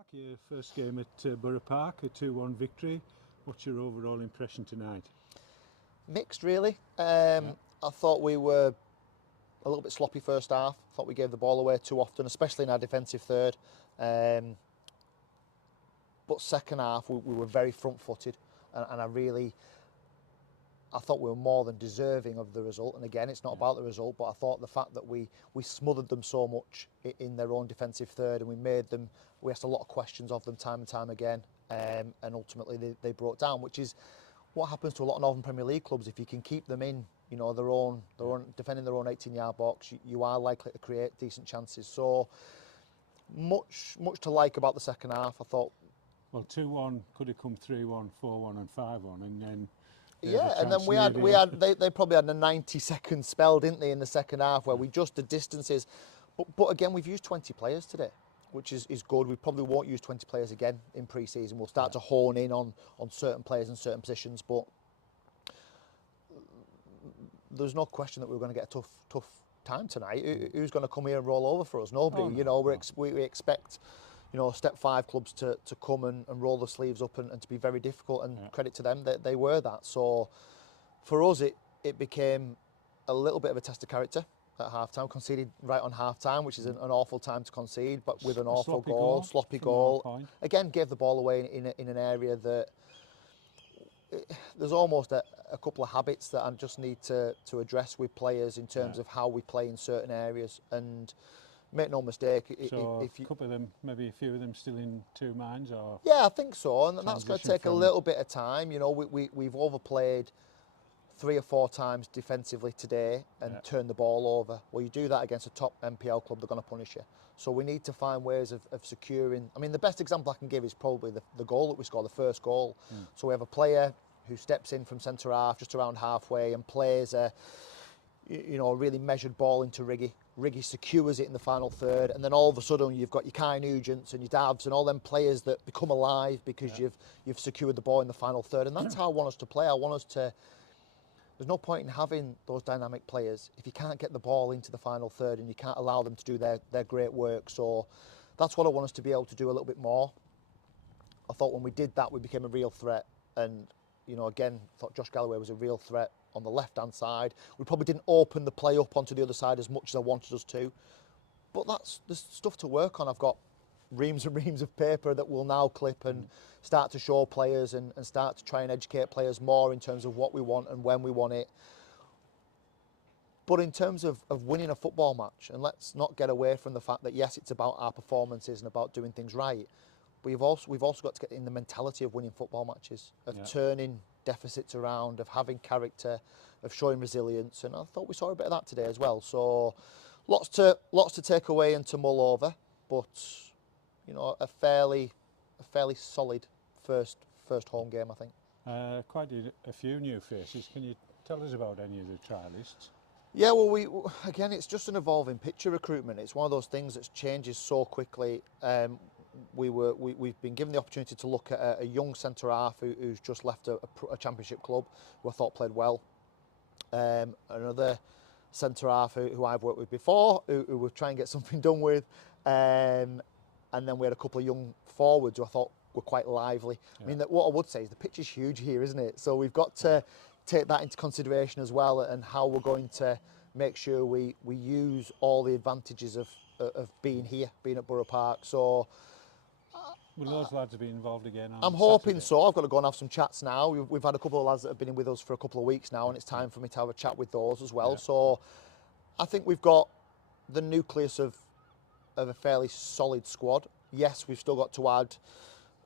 Park, your first game at Borough Park, a 2-1 victory. What's your overall impression tonight? Mixed, really. I thought we were a little bit sloppy first half. I thought we gave the ball away too often, especially in our defensive third. But second half, we were very front-footed, and I thought we were more than deserving of the result. And again, it's not about the result, but I thought the fact that we smothered them so much in their own defensive third, and we asked a lot of questions of them time and time again, and ultimately they broke down, which is what happens to a lot of Northern Premier League clubs. If you can keep them in, their own defending their own 18-yard box, you are likely to create decent chances. So much to like about the second half. I thought. Well, 2-1 could have come 3-1, 4-1, and 5-1, and then. And then they probably had a 90-second spell, didn't they, in the second half, where we just the distances. But again, we've used 20 players today, which is good. We probably won't use 20 players again in pre-season. We'll start to hone in on certain players in certain positions. But there's no question that we're going to get a tough time tonight. Who's going to come here and roll over for us? Nobody. We expect. Step 5 clubs to come and roll the sleeves up and to be very difficult, and credit to them that they were that. So for us, it became a little bit of a test of character at half-time, conceded right on half-time, which is an awful time to concede, but with an awful sloppy goal. Again, gave the ball away in an area that there's almost a couple of habits that I just need to address with players in terms of how we play in certain areas. And make no mistake. So a couple of them, maybe a few of them, still in two minds, or I think so, and that's going to take a little bit of time. We've overplayed 3 or 4 times defensively today and turned the ball over. Well, you do that against a top NPL club, they're going to punish you. So we need to find ways of securing. I mean, the best example I can give is probably the goal that we scored, the first goal. So we have a player who steps in from centre half, just around halfway, and plays a really measured ball into Riggy. Riggy secures it in the final third, and then all of a sudden you've got your Kai Nugents and your Davs and all them players that become alive because you've secured the ball in the final third, and that's how I want us to play. I want us to. There's no point in having those dynamic players if you can't get the ball into the final third and you can't allow them to do their great work. So that's what I want us to be able to do a little bit more. I thought when we did that, we became a real threat, and again, I thought Josh Galloway was a real threat on the left-hand side. We probably didn't open the play up onto the other side as much as I wanted us to. But there's stuff to work on. I've got reams and reams of paper that we'll now clip and start to show players and start to try and educate players more in terms of what we want and when we want it. But in terms of winning a football match, and let's not get away from the fact that, yes, it's about our performances and about doing things right, but we've also got to get in the mentality of winning football matches, of turning deficits around, of having character, of showing resilience, and I thought we saw a bit of that today as well. So lots to take away and to mull over, but a fairly solid first home game, I think. Quite a few new faces. Can you tell us about any of the trialists? Yeah, well, again, it's just an evolving picture, recruitment. It's one of those things that changes so quickly. We've been given the opportunity to look at a young centre half who's just left a championship club, who I thought played well. Another centre half who I've worked with before, who we're trying to get something done with, and then we had a couple of young forwards who I thought were quite lively. I mean, what I would say is the pitch is huge here, isn't it? So we've got to take that into consideration as well, and how we're going to make sure we use all the advantages of being here, being at Borough Park. So will those lads be involved again on I'm hoping Saturday? so. I've got to go and have some chats now. We've had a couple of lads that have been with us for a couple of weeks now, and it's time for me to have a chat with those as well. So I think we've got the nucleus of a fairly solid squad. Yes, we've still got to add.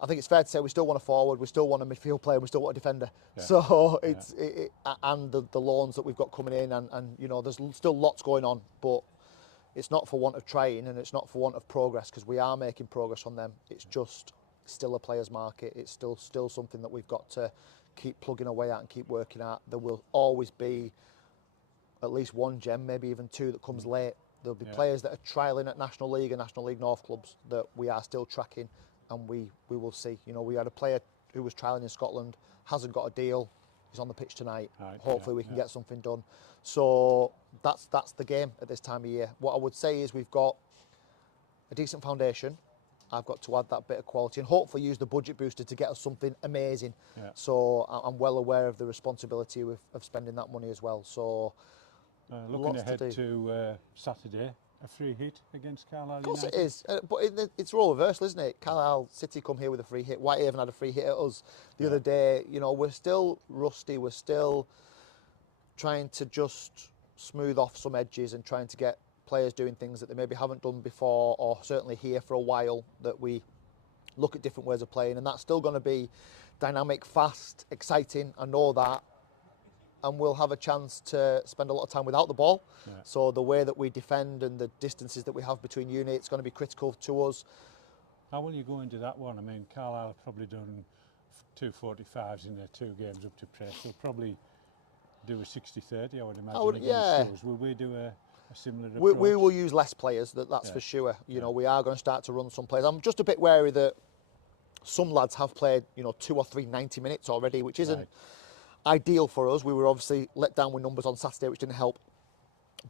I think it's fair to say we still want a forward, we still want a midfield player, we still want a defender. So and the loans that we've got coming in, and there's still lots going on, but it's not for want of trying, and it's not for want of progress, because we are making progress on them. It's just still a player's market. It's still something that we've got to keep plugging away at and keep working at. There will always be at least one gem, maybe even two, that comes late. There'll be players that are trialling at National League and National League North clubs that we are still tracking, and we will see. We had a player who was trialling in Scotland, hasn't got a deal. He's on the pitch tonight. Hopefully we can get something done. So that's the game at this time of year. What I would say is we've got a decent foundation. I've got to add that bit of quality and hopefully use the budget booster to get us something amazing. Yeah. So I'm well aware of the responsibility of spending that money as well. So looking lots ahead to do. to Saturday, a free hit against Carlisle Of course United. it is, but it's role reversal, isn't it? Carlisle City come here with a free hit. Whitehaven had a free hit at us the other day. You know, we're still rusty. We're still trying to just smooth off some edges and trying to get players doing things that they maybe haven't done before, or certainly here for a while, that we look at different ways of playing, and that's still going to be dynamic, fast, exciting. I know that. And we'll have a chance to spend a lot of time without the ball. Yeah. So the way that we defend and the distances that we have between units is going to be critical to us. How will you go into that one? I mean, Carlisle have probably done 245s in their 2 games up to press. They'll probably do a 60-30, I would imagine, against us. Will we do a similar approach? We will use less players, that's for sure. You know, we are going to start to run some players. I'm just a bit wary that some lads have played, 2 or 3 90 minutes already, which isn't ideal for us. We were obviously let down with numbers on Saturday, which didn't help.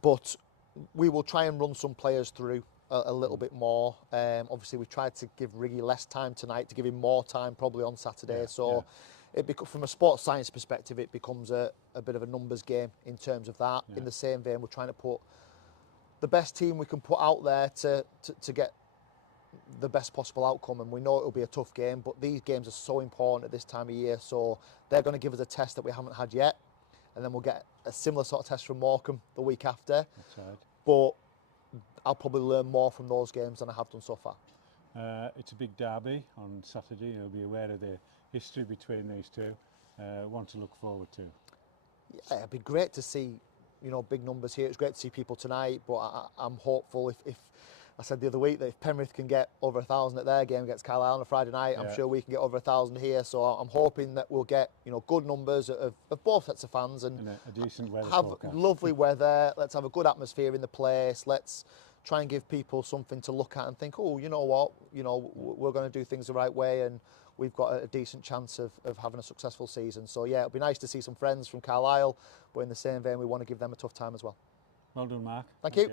But we will try and run some players through a little bit more. Obviously, we tried to give Riggy less time tonight to give him more time probably on Saturday. From a sports science perspective, it becomes a bit of a numbers game in terms of that. In the same vein, we're trying to put the best team we can put out there to get the best possible outcome, and we know it'll be a tough game, but these games are so important at this time of year, so they're going to give us a test that we haven't had yet, and then we'll get a similar sort of test from Morecambe the week after. That's right. But I'll probably learn more from those games than I have done so far. It's a big derby on Saturday. You'll be aware of the history between these two. One to look forward to. Yeah, it'd be great to see, big numbers here. It's great to see people tonight, but I'm hopeful if I said the other week that if Penrith can get over 1,000 at their game against Carlisle on a Friday night, I'm sure we can get over 1,000 here. So I'm hoping that we'll get good numbers of both sets of fans and a decent weather have forecast. Lovely weather. Let's have a good atmosphere in the place. Let's try and give people something to look at and think, oh, you know what, we're going to do things the right way, and we've got a decent chance of having a successful season. So yeah, it'll be nice to see some friends from Carlisle, but in the same vein, we want to give them a tough time as well. Well done, Mark. Thank you.